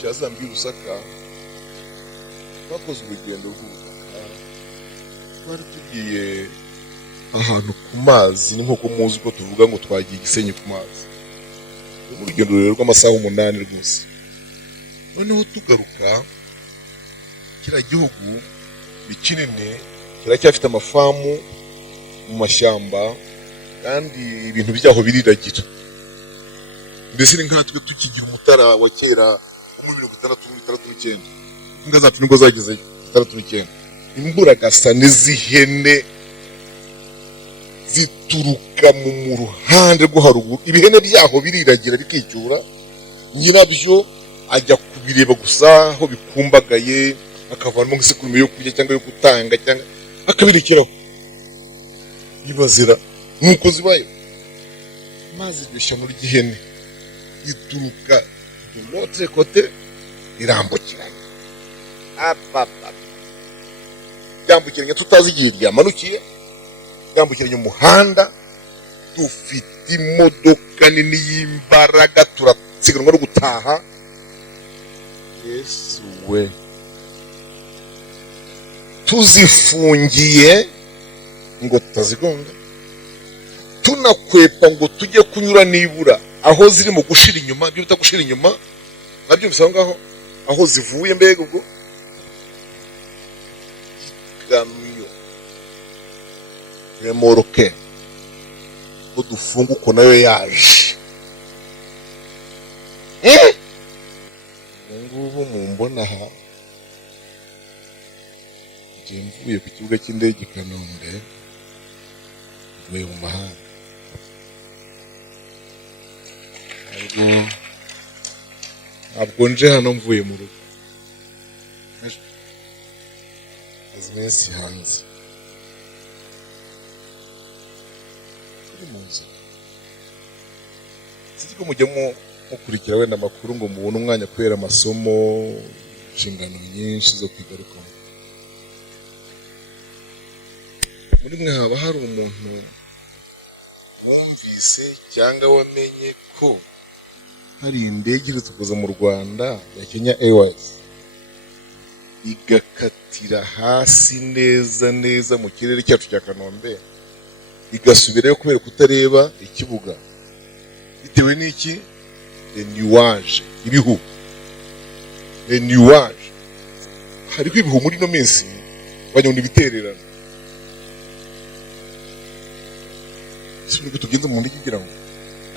cya Zambia Lusaka bakoze urugendo rw'ubutaka twari tugiye ahantu ku mazi ni nk'uko muzi ko tuvuga ngo twagiye Gisenyi ku mazi mu rugendo rero rw'amasaha 8 rwose noneho tugaruka kira gihugu bikinene kiracyafite amafamu mu mashyamba kandi ibintu byaho biriragira mbese ni nkatwe tukigira umutara wa kera mu 1969 inga zacu nibwo zageze 69 imbura gasane z'ihene zituruka mu ruhande rwo haruguru ibihene byaho biriragira bikicyura nyirabyo ajya kubireba gusa aho bikumbagaye akavanamo nk'isekurume yo kurya cyangwa yo gutanga cyangwa akabirekeraho ibazira nuko zibaye mazi bishano ry'ihene ituruka de l'autre côté irambukiranye yambukiranye tutazi igihe ryamanukiye yambukiranye umuhanda dufite imodoka nini y'imbaraga turasiganwa no gutaha Yesu we tuzifungiye ngo tutazigonga tunakwepa ngo tujye kunyura nibura aho ziri mu gushira inyuma byo bita gushira inyuma nabyo bisaba ngaho aho zivuye mbega ubwo gamyo remoroke ko dufunga uko nayo yaje ngubu mumbona aha mvuye ku kibuga cy'indege Kanombe mvuye mu mahanga ntabwo nje hano mvuye mu rugo iminsi hanze kuri mu nzu sinzi ko mujyamo mukurikira wenda amakuru ngo mubone umwanya kubera amasomo inshingano nyinshi zo kwigarukamo muri mwe haba hari umuntu wumvise cyangwa wamenye ko hari indege iretse kuza mu Rwanda ya Kenya Airways igakatira hasi neza mu kirere cyacu cya Kanombe igasubirayo kubera kutareba ikibuga bitewe n'iki nuage ibihu nuage hariho ibihu muri no minsi banyundi bitererana sinubwo tugenze mu ndege kugira ngo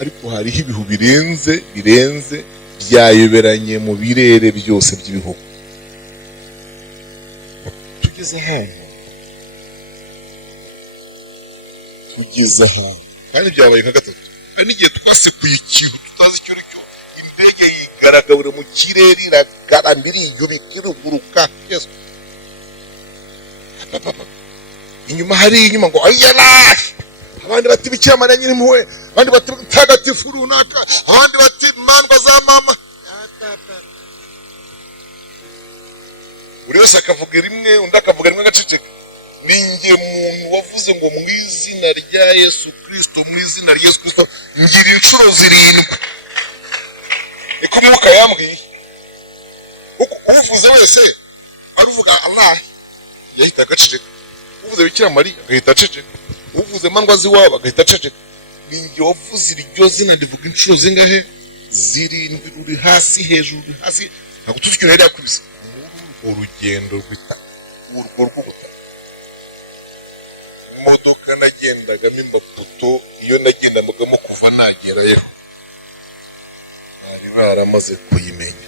ariko hariho ibihu birenze byayoberanye mu birere byose by'ibihugu tugeze hano kandi byabaye nka gatatu kandi igihe twasekuye ikintu tutazi icyo aricyo indege yigaragabura mu kirere iragarambira iyubika iruguruka yesu inyuma hari inyuma ngo ayarash abandi bati bikira Mariya nyir'impuhwe abandi bati mutagatifu runaka abandi bati mandwa za mama buri wese akavuga rimwe undi akavuga rimwe agaceceka ninjye muntu wavuze ngo mu izina rya Yesu Kristo mu izina rya Yesu Kristo ngira inshuro 7 iko mwuka yambwiye uvuze wese aruvuga Allah yahita agaceceka uvuze bikira Mariya agahita aceceka uvuze mandwa ziwaba agahita aceceka ninjye wavuze iryo zina ndivuga inshuro zingahe 7 ruri hasi hejuru hasi ntabwo tuzi ikintu yari yakubise urugendo rwita urwo rw'ubutaka imodoka nagendagamo imbaputo iyo nagendamugamo kuva nagerayo bari baramaze kuyimenya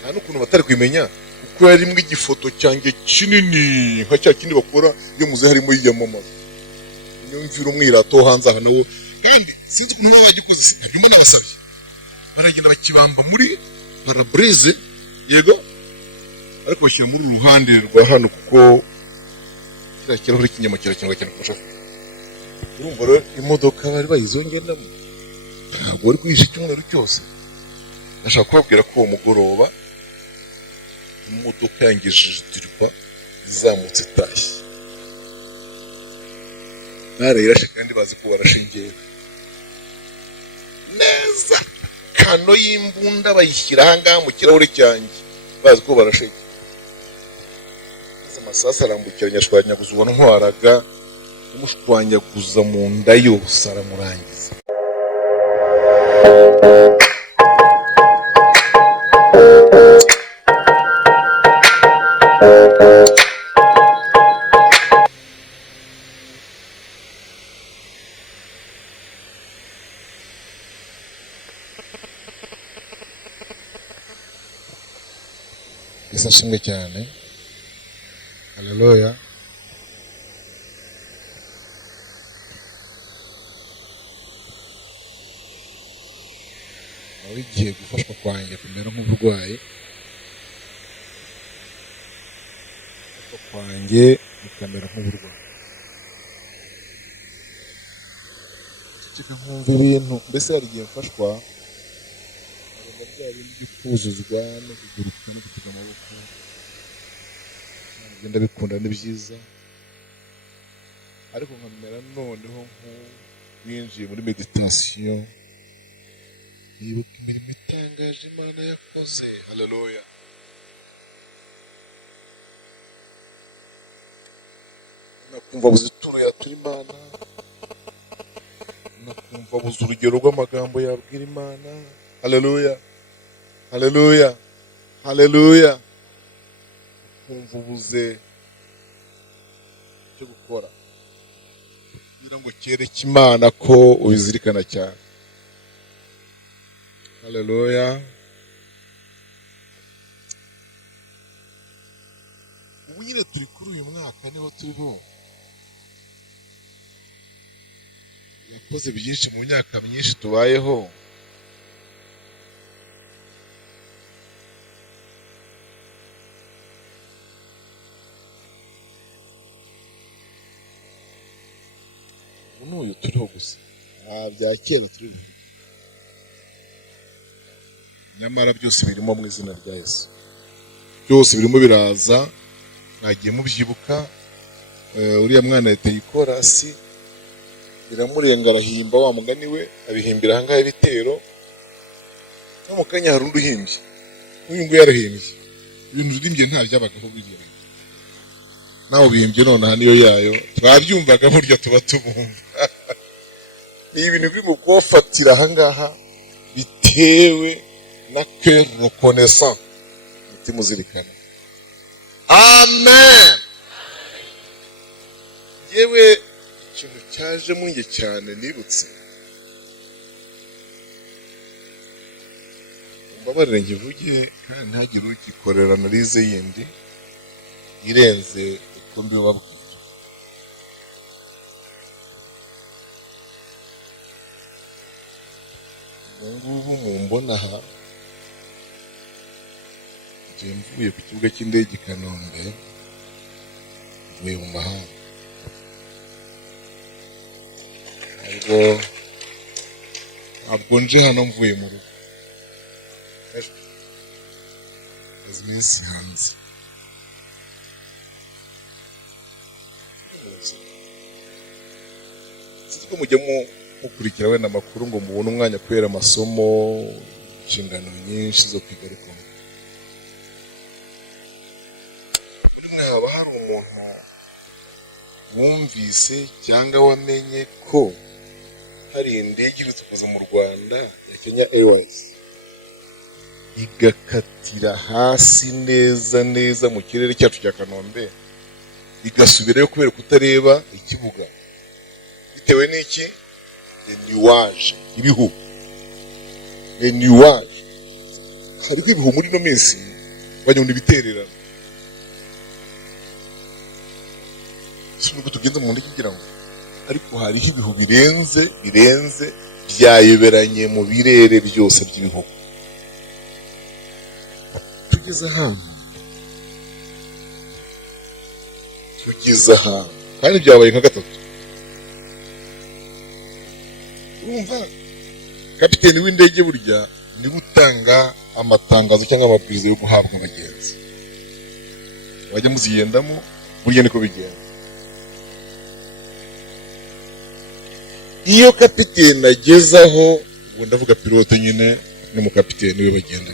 nta n'ukuntu batari kuyimenya kuko yarimwo igifoto cyanjye kinini nka cya kindi bakora iyo muze harimo yiyamamaza niyo mvira umwirato hanze aha nawe kandi sinzi umuntu wagikuze nyuma nabasabye baragenda bakibamba muri barabreze yego ariko bashyira muri uruhande rwa hano kuko kiriya kirahure cy'inyama kirakenerwa cyane kurushaho urumva rero imodoka bari bayizongendamo ntabwo bari kwihisha icyumweru cyose nashaka kubabwira ko uwo mugoroba imodoka yangejeje dirwa izamutse itashye narayirashe kandi bazi ko barashingiye neza kano y'imbunda bayishyira ahangaha mu kirahure cyanjye bazi ko barasheke amasasu arambukiranya ashwanyaguza uwo ntwaraga umushwanyaguza mu nda yose aramurangiza. Yesu ashimwe cyane. Haleluya. Aho igihe gufashwa kwanjye kumera nk'uburwayi, gufashwa kwanjye bikamera nk'uburwayi, ceceka nkumva ibintu, mbese hari igihe mfashwa nkabona bya bindi by'ukuzuzwa no kuguruka no gutega amaboko bigenda bikunda ni byiza, ariko nkamera noneho nk'uwinjiye muri meditasiyo yibuka imirimo itangaje Imana yakoze. Haleluya. Nakumva buze ituro yatura Imana, nakumva buze urugero rw'amagambo yabwira Imana. Haleluya, haleluya, haleluya. Kumva ubuze cyo gukora kugira ngo kereke Imana ko ubizirikana cyane. Haleluya. Ubu nyine turi kuri uyu mwaka niho turi bo, yakoze byinshi mu myaka myinshi tubayeho. N'uyu turiho gusa bya kera turi, nyamara byose birimo mu izina rya Yesu, byose birimo biraza. Mwagiye mubyibuka uriya mwana yateye ikorasi biramurenga arahimba, wa mugani we abihimbira ahangaha ibitero, no mu kanya hari undi uhimbye, n'uyu nguyu yarahimbye. Ibintu urimbye nta byabagaho biriya, nawe ubihimbye nonaha niyo yayo, twabyumvaga burya tuba tubumva. Ni ibintu biri mu kubafatira ahangaha bitewe na cœur reconnaissant, umutima uzirikana. Amen. Yewe ikintu cyaje muri njye cyane nibutse, mbabarire nkivuge kandi ntagire ugikorera analize yindi irenze uko mbibabwira. Ngubu mumbona aha, ngiye mvuye ku kibuga cy'indege i Kanombe, mvuye mu mahanga. Ntabwo nje hano mvuye mu rugo, maze iminsi hanze. Sinzi ko mujya mukurikira wenda amakuru ngo mubone umwanya kubera amasomo, inshingano nyinshi zo kwiga, ariko muri mwe haba hari umuntu wumvise cyangwa wamenye ko hari indege irutse kuza mu Rwanda ya Kenya Airways igakatira hasi neza neza mu kirere cyacu cya Kanombe, igasubirayo kubera kutareba ikibuga bitewe n'iki? Nuage, ibihu. Nuage. Hariko ibihu muri no minsi banyunda ibitererano. Sinuko tugenza mu ndege kugira ngo, ariko hariho ibihu birenze byayoberanye mu birere byose by'ibihugu. Tugeze ahantu kandi byabaye nka gatatu. Urumva kapiteni w'indege burya ni gutanga amatangazo cyangwa amabwiriza yo guhabwa abagenzi, bajya muzigendamo burya niko bigenda. Iyo kapiteni agezaho, ubu ndavuga pilote nyine n'umukapiteni we bagenda.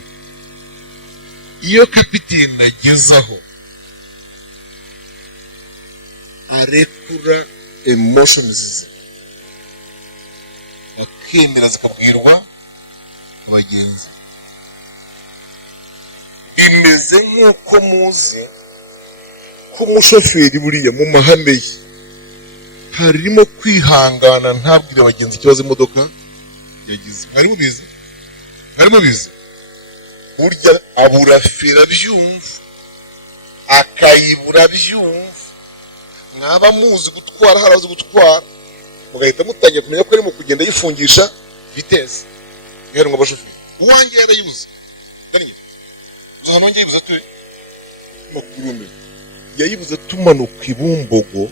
Iyo kapiteni agezaho arekura emotions ze akemera zikabwirwa abagenzi, bimeze nk'uko muzi ko umushoferi buriya mu mahame ye harimo kwihangana ntabwire abagenzi ikibazo imodoka yagize. Mwari mubizi? Burya abura fera byumva akayibura byumva. Mwaba muzi gutwara harazi gutwara mugahita mutangiye kumenya ko ari mu kugenda yifungisha vitesse yaheranwa abashoferi. Uwanjye yarayibuze uzahano yibuze atuye makurume yayibuze tumanuka ibumbogo.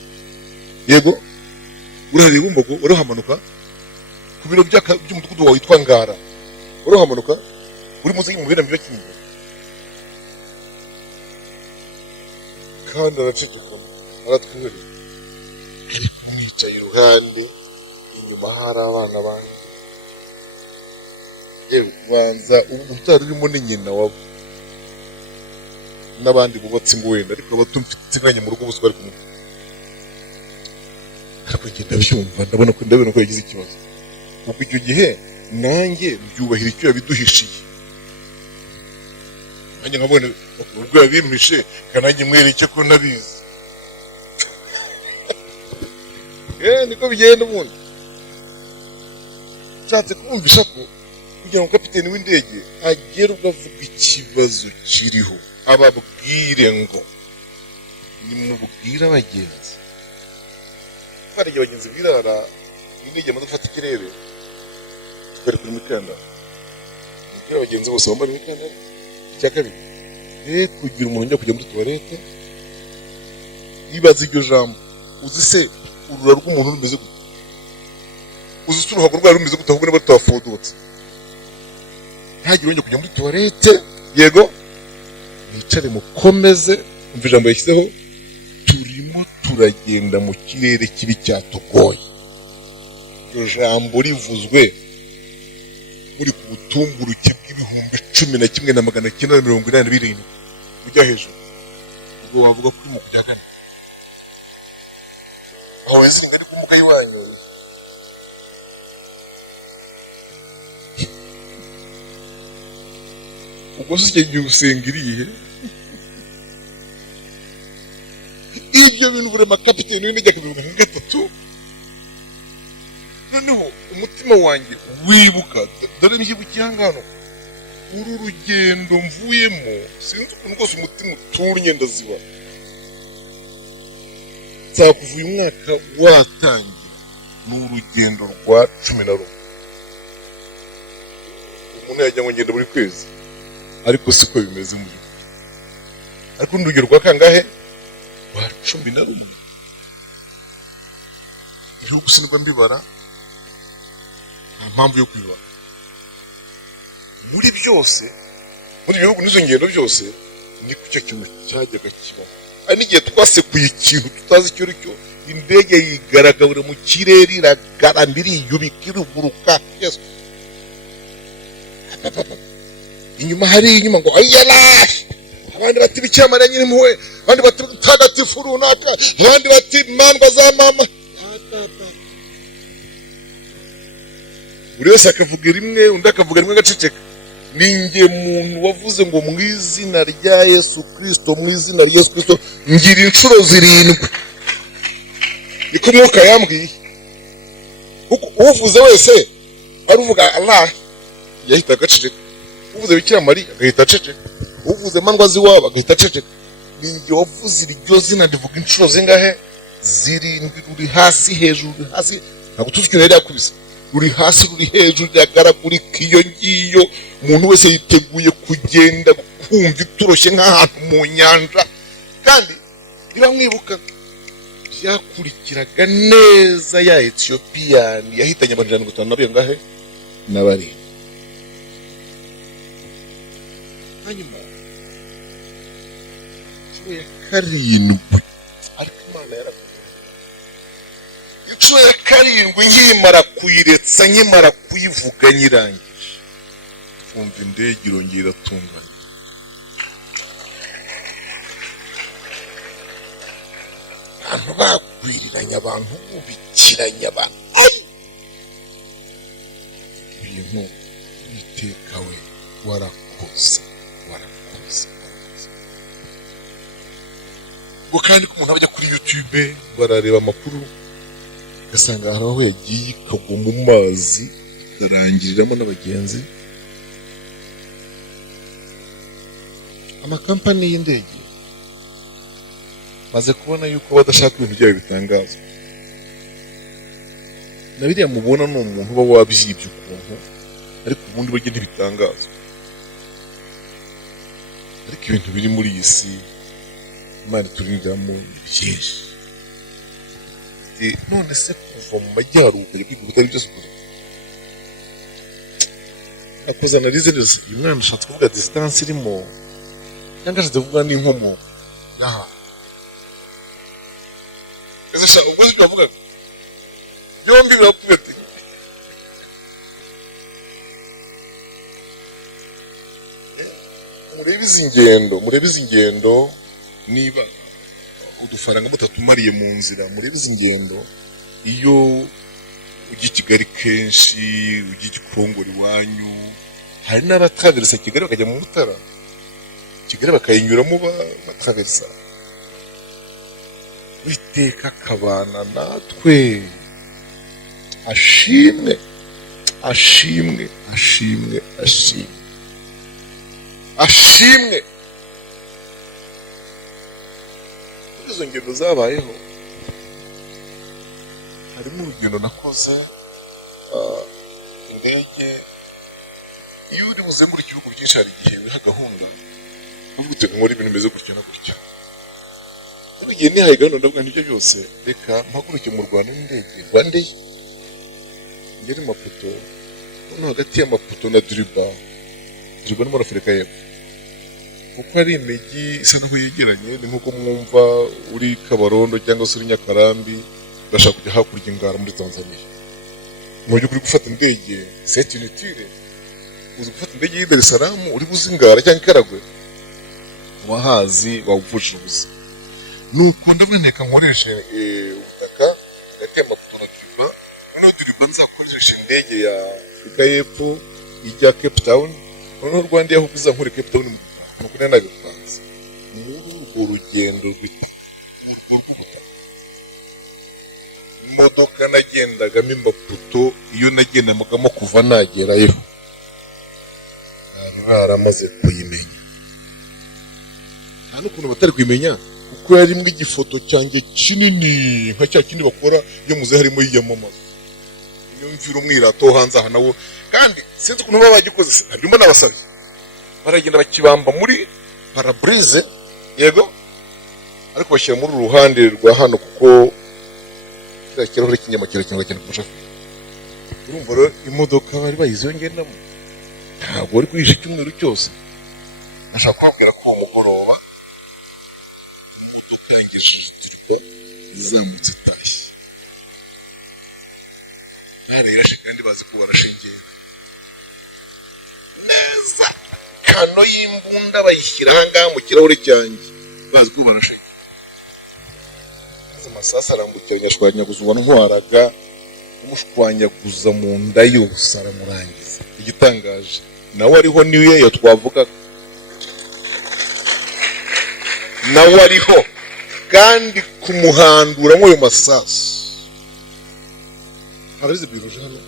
Yego urari ibumbogo urohamanuka ku biro by'umudugudu wawe witwa Ngara, urohamanuka uri muzi mu bira mbibe kinyi kandi araceceka aratwihorera ariko umwicaye iruhande inyuma hari abana bandi. Yewe banza utari urimo ni nyina wabo n'abandi bubatse ngo wenda ariko abatumfitanye mu rugo bose bari kumwe. Ariko ngenda byumva ndabona ko yagize ikibazo kuko icyo gihe nanjye byubahira icyo yabiduhishiye. Nanjye nkabona urwo yabimpishe kananjye mwereke ko nabizi. Niko bigenda ubundi. Nshatse kumvisha ko kugira ngo kapiteni w'indege agere ubwo avuga ikibazo kiriho ababwire ngo nimubwire abagenzi. Kandi abagenzi birara indege amaze gufata ikirere tukari kuri mikanda. Kuko abagenzi bose bambaye imikanda. Icya kabiri kugira umuntu njya kujya muri toilette ibaza iryo jambo uzi se urura rw'umuntu rumeze gute, uzi se uruhago rwawe rumeze gute ahubwo niba rutafudutse. Ntagire wongera kujya muri toilette. Yego nicare mukomeze umva ijambo yashyizeho turimo turagenda mu kirere kibi cyatugoye. Iryo jambo rivuzwe muri ku butumburuke bw'ibihumbi 11,987 ujya hejuru ubwo wavuga ko mu kujya kane aho ese ngari kumuka yiwanyu. Ubwo se igihe usengiriye ibyo bintu buri makapiteni w'indege akabibona nka gatatu. Noneho umutima wanjye wibuka dore mbyibukiye hangano uru rugendo mvuyemo sinzi ukuntu rwose umutima uturnye ndaziba. Nzakuva uyu mwaka watangira ni urugendo rwa 11. Umuntu yajya ngo ngenda buri kwezi ariko siko bimeze muri ariko n'urugero rwa kangahe rwa 11. Ibihugu sinigwa mbibara nta mpamvu yo kwibara muri byose muri ibihugu n'izo ngendo byose ni ku cyo kintu cyajyaga kiba. Ari n'igihe twasekuye ikintu tutazi icyo ari cyo indege yigaragara mu kirere iragarambira iyubika iruguruka Yesu inyuma hari inyuma ngo ayalash abandi bati bicyamara nyine muwe abandi bati mutagatifu runaka abandi bati mandwa za mama. Buri wese akavuga rimwe undi akavuga rimwe agaceceka. Ninjye muntu wavuze ngo mu izina rya Yesu Kristo ngira inshuro 7. Niko Mwuka yambwiye. Uvuze wese aruvuga Allah yahita agaceceka. Uvuze Bikira Mariya agahita aceceka. Uvuze mandwa ziwaba agahita aceceka. Ninjye wavuze iryo zina ndivuga inshuro zingahe 7 ruri hasi hejuru hasi ntabwo tuzi ikintu yari yakubise ruri hasi ruri hejuru yagaragurika iyo ngiyo. Umuntu wese yiteguye kugenda kumva itoroshye nk'ahantu mu nyanja. Kandi niba mwibuka byakurikiraga neza ya Ethiopian yahitanye abantu 50 ngahe n'abari. Hanyuma inshuro ya 7 ariko Imana yarakuye. Inshuro ya 7 nkimara kuyiretsa nkimara kuyivuga nyirangije twumva indege irongera iratunganya. Abantu bagwiriranye, abantu bubikiranye, abantu ibintu Uwiteka we warakoze. Ubwo kandi ko umuntu ajya kuri YouTube barareba amakuru ugasanga hari aho yagiye ikagwa mu mazi ikarangiriramo n'abagenzi. Amakampani y'indege maze kubona yuko badashaka ibintu byabo bitangazwa, na biriya mubona ni umuntu uba wabyibye ukuntu, ariko ubundi buryo ntibitangazwa. Ariko ibintu biri muri iyi si Imana iturindiramo byinshi. None se kuva mu majyaruguru ukajya kwiga ubutari byose ukora, nakoze analize neza. Uyu mwana ashatse kuvuga distance irimo cyangwa ashatse kuvuga n'inkomoko y'aha. Ese shaka ubwo ibyo bavugaga byombi birapfuye. Murebe izi ngendo niba udufaranga mutatumariye mu nzira. Murebe izi ngendo, iyo ujya i Kigali kenshi, ujya i Gikongoro iwanyu, hari n'abatraversa Kigali bakajya mu Mutara, Kigali bakayinyuramo batraversa. Uwiteka akabana natwe, ashimwe. Muri izo ngendo zabayeho harimo urugendo nakoze, indege. Iyo uri buzenguruke ibihugu byinshi hari igihe wiha gahunda uvuga uti nkora ibintu bimeze gutya na gutya. Ariko igihe nihaye gahunda ndavuga n'ibyo byose reka mpaguruke mu Rwanda n'indege Rwandair ngeri Maputo, noneho hagati y'Amaputo na Diriba ni muri Afurika y'Epfo, kuko ari imijyi isa n'aho yegeranye. Ni nk'uko mwumva uri Kabarondo cyangwa se uri Nyakarambi ugashaka kujya hakurya Ingara muri Tanzania. Mu by'ukuri gufata indege c'est inutile. Uzi gufata indege y'i Dar es Salaam uri buze Ingara cyangwa Karagwe, wahazi wawupfusha ubusa. Nuko ndaboneka nkoreshe ubutaka hagati y'Amaputo na Diriba. Noneho Diriba nzakoresha indege ya Afurika y'Epfo ijya Cape Town, noneho Rwanda yaho biza nkore Cape Town mu kuri nagapanze. Muri urwo rugendo rw'ubutaka, imodoka nagendagamo Maputo, iyo nagendagamo kuva nagerayo bari baramaze kuyimenya. Nta n'ukuntu batari kuyimenya, kuko yarimwo igifoto cyanjye kinini nka cya kindi bakora iyo muze harimo yiyamamaza. Iyo mvira umwirato hanze aha nawo, kandi sinzi ukuntu baba bagikoze. Ntabyumva n'abasabye baragenda bakibamba muri parabrise, yego, ariko bashyira muri uruhande rwa hano, kuko kiriya kirahure cy'inyamakiro cyangwa cyane kumushoferi. Urumva rero imodoka bari bayiziho ngendamo, ntabwo wari kuyihisha icyumweru cyose. Nashaka kubabwira ko uwo mugoroba dutangije izamutse itashye, barayirashe kandi bazi ko barashengera neza. Kano y'imbunda bayishyira ahangaha mu kirahure cyanjye, bazi ko barashengera. Amasasu arambukiranya ashwanyaguzwa ntwaraga, umushwanyaguza mu nda yose aramurangiza. Igitangaje nawe ariho, niyo yo twavugaga, nawe ariho kandi kumuhandura nk'ayo masasu. Harabize biruje hano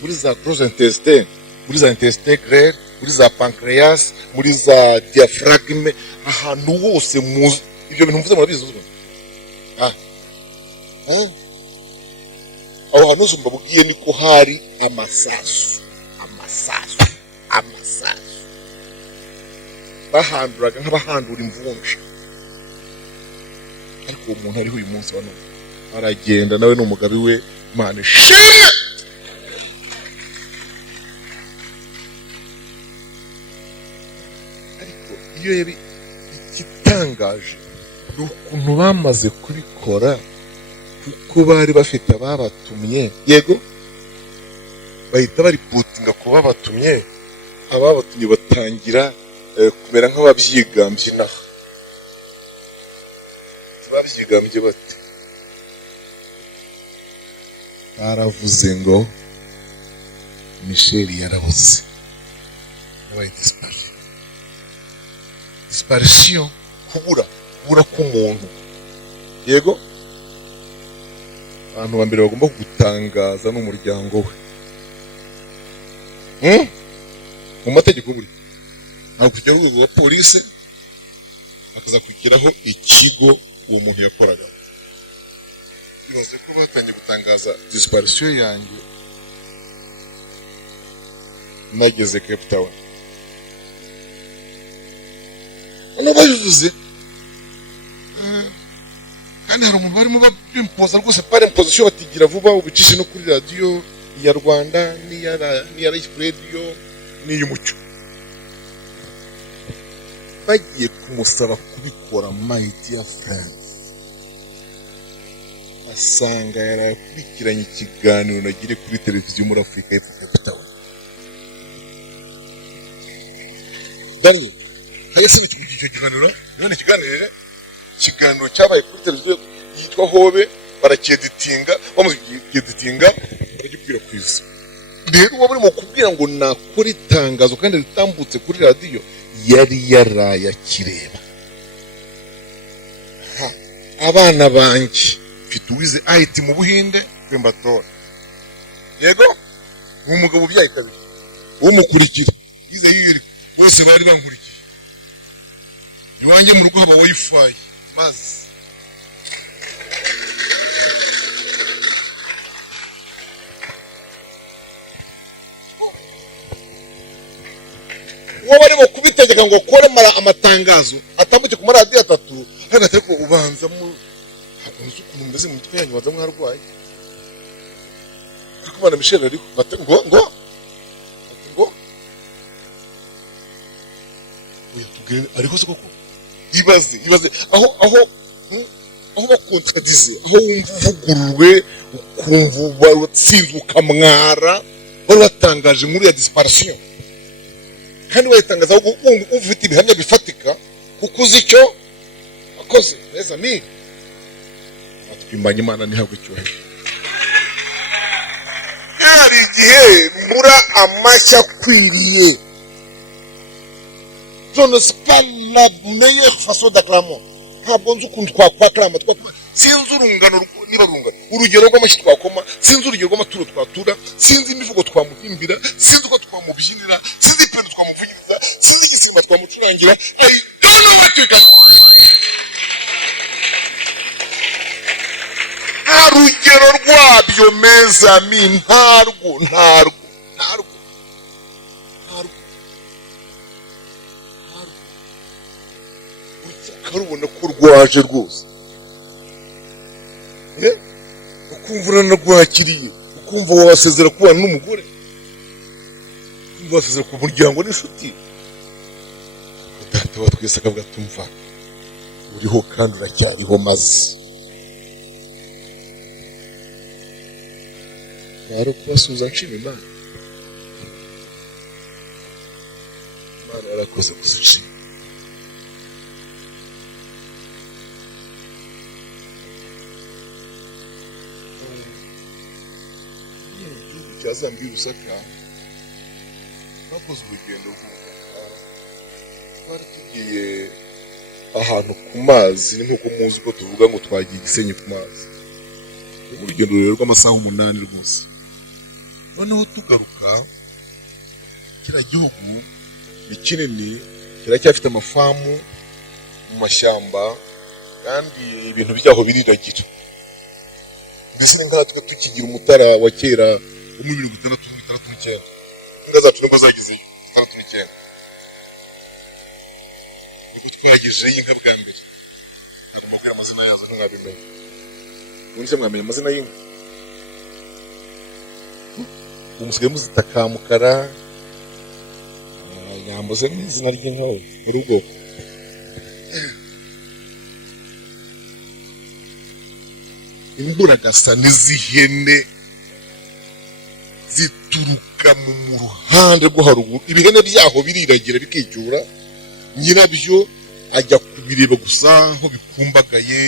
muri za gros intestin, muri za intestin grêle, muri za pancreas, muri za diaphragme, ahantu hose muzi ibyo bintu mvuze murabizi. Aho hantu hose mbabwiye niko hari amasasu. Bahanduraga nk'abahandura imvunja. Ariko uwo muntu ariho uyu munsi wa none aragenda, nawe n'umugabi we, Imana ishimwe. Ariko iyo yari igitangaje ni ukuntu bamaze kubikora, kuko bari bafite ababatumye, yego, bahita bari putinga ku babatumye ababatumye batangira kumera nk'ababyigambye naho babyigambye bate baravuze ngo Michel yarabuze yabaye disparition kubura k'umuntu yego abantu ba mbere bagomba kugutangaza n'umuryango we mu mategeko buri ntabwo kujya urwego rwa polisi bakazakurikiraho ikigo uwo muntu yakoraga bibaze ko batangiye gutangaza disparition yanjye nageze Cape Town ano babivuze kandi hari umuntu barimo bimpoza rwose par imposition batigira vuba ubicishe no kuri radio ya Rwanda n'iya Radio n'iy'umucyo bagiye kumusaba kubikora my dear friends asanga yarakurikiranye ikiganiro nagire kuri televiziyo muri Afurika y'Epfo Cape Town Daniel hayese n'icyo kiganiro none ikiganiro cyabaye kuri televiziyo yitwa Hobe baracyeditinga bamugeditinga bagikwirakwiza rero uwo barimo kubwira ngo nakora itangazo kandi ritambutse kuri radio yari yaraye akireba abana banjye mfite uwize IT mu Buhinde kwembatora yego umugabo ubyaye kabiri umukurikira yize yiri bose bari bankurikiye iwanjye mu rugo haba wifi mazi uwo barimo kubitegeka ngo kore amatangazo atambuke ku maradiyo atatu hagati ko ubanza mu hakunze ukuntu mbese mu mitwe yanyu baza mwarwaye ariko bana Michel ari ngo oya tugene ariko se koko ibaze aho bakontradize aho umvugurwe ukumva watsinze ukamwara bari batangaje muri ya disparition kandi wayitangaza ahubwo ufite ibihamya bifatika kuko uzi icyo akoze neza ni atwimbanye Imana ntihabwe icyubahiro hari igihe mbura amashyi akwiriye je ne sais pas la meilleure façon d'acclamer ntabwo nzi ukuntu twakwakirama sinzi urungano niba rungano urugero rw'amashyi twakoma sinzi urugero rw'amaturo twatura sinzi imivugo twamuhimbira sinzi uko twamubyinira sinzi ipintu twamuvugiriza sinzi igisimba twamucurangira nta rugero rwabyo mezami ntarwo ukarubona ko rwaje rwose ukumva uranarwakiriye ukumva wabasezera kubana n'umugore ukumva wasezera ku muryango n'inshuti data wa twese akavuga tumva uriho kandi uracyariho maze rero kubasuhuza nshima Imana yarakoze kuzishima cyazambye Lusaka bakoze urugendo rw'ubutaka twari tugiye ahantu ku mazi ni nk'uko muzi ko tuvuga ngo twagiye Gisenyi ku mazi urugendo rero rw'amasaha 8 rwose noneho tugaruka kira gihugu ni kinini kiracyafite amafamu mu mashyamba kandi ibintu byaho biriragira mbese nkatwe tukigira umutara wa kera muri 1969 inga zacu nubwo zagize 69 niko twagize inka bwa mbere hari umubwira amazina yazo ntabimenye ubundi se mwamenye amazina y'inka umusigaye muzita Kamukara nyambuze n'izina ry'inka muri ubwoko imburagasa n'izihene ituruka mu ruhande rwo haruguru ibihene byaho biriragira bikicyura nyirabyo ajya kubireba gusa nko bikumbagaye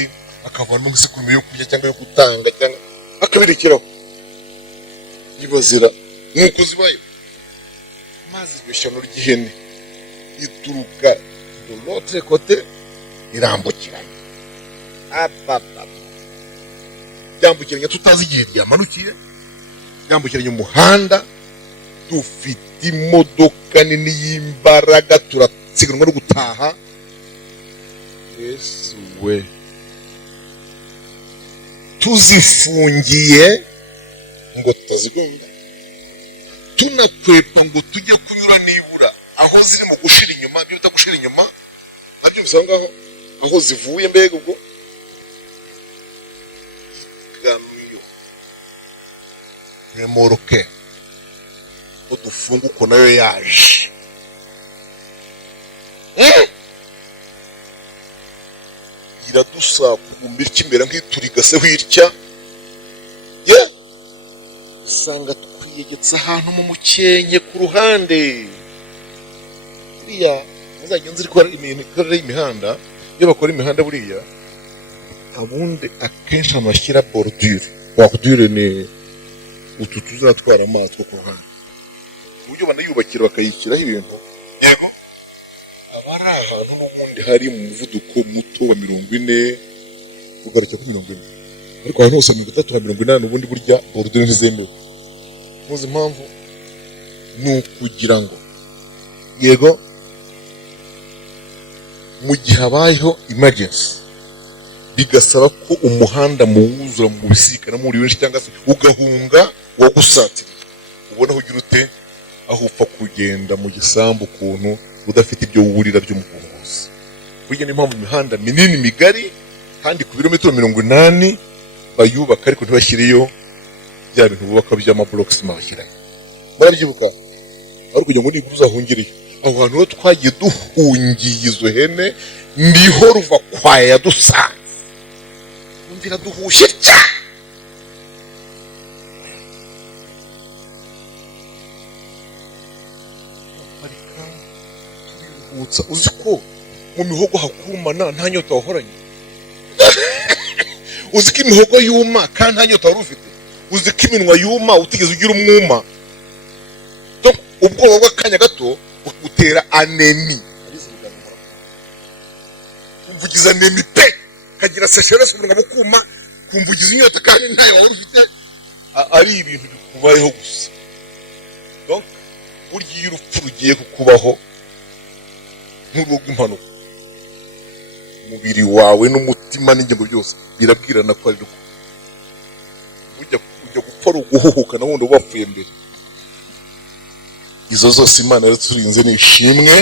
akavanamo nk'isekurume yo kurya cyangwa yo gutanga cyangwa akabirekeraho ibazira nk'uko zibaye maze iryo shyano ry'ihene ituruka de l'autre côté irambukiranya ryambukiranya tutazi igihe ryamanukiye ryambukiranya umuhanda dufite imodoka nini y'imbaraga turasiganwa no gutaha Yesu we tuzifungiye ngo tutazigonga tunakwepa ngo tujye kunyura nibura aho ziri mu gushira inyuma byo bita gushira inyuma nabyo bisa ngaho aho zivuye mbega ubwo gamiyo remoroke ko dufunga uko nayo yaje iradusakuma kimera nk'iturigase hirya usanga twiyegetse ahantu mu mukenke ku ruhande buriya muzajya nzi gukora imikorere y'imihanda iyo bakora imihanda buriya abundi akenshi ahantu bashyira bordure ni utu tuzatwara amazi two ku ruhande ku buryo banayubakira bakayishyiraho ibintu yego aba ari ahantu n'ubundi hari mu muvuduko muto wa 40 ugarukira kuri 40 ariko ahantu hose 30 na 80 ubundi burya bordure ntizemewe muzi impamvu ni ukugira ngo yego mu gihe habayeho emergency bigasaba ko umuhanda muwuzura mu bisikana muri benshi cyangwa se ugahunga wagusatira ubona aho ugira ute aho upfa kugenda mu gisambu ukuntu udafite ibyo wurira by'umukunguzi burya ni impamvu imihanda minini migari kandi ku birometero 80 bayubaka ariko ntibashyireyo bya bintu bubaka by'amablocks mabashyirayo barabyibuka ari kugira ngo nibura uzahungiriye aho hantu ho twagiye duhungiye izo hene ndiho ruva kwaya dusanze umvira duhushe cyane uzi ko mu mihogo hakumana nta nyota wahoranye uzi ko imihogo yuma kandi nta nyota wari ufite uzi ko iminwa yuma utigeze ugira umwuma ubwoba bw'akanya gato butera anemi kumvugiza anemi pe kagira sesherese umunwa bukuma kumvugiza inyota kandi ntayo wari ufite ari ibintu bikubayeho gusa donc burya iyo urupfu rugiye kukubaho nk'urugo impanuka umubiri wawe n'umutima n'ingingo byose birabwirana ko ari rwo ujya gupfa ruguhuhuka na wundi wapfuye mbere izo zose Imana yaraturinze nishimwe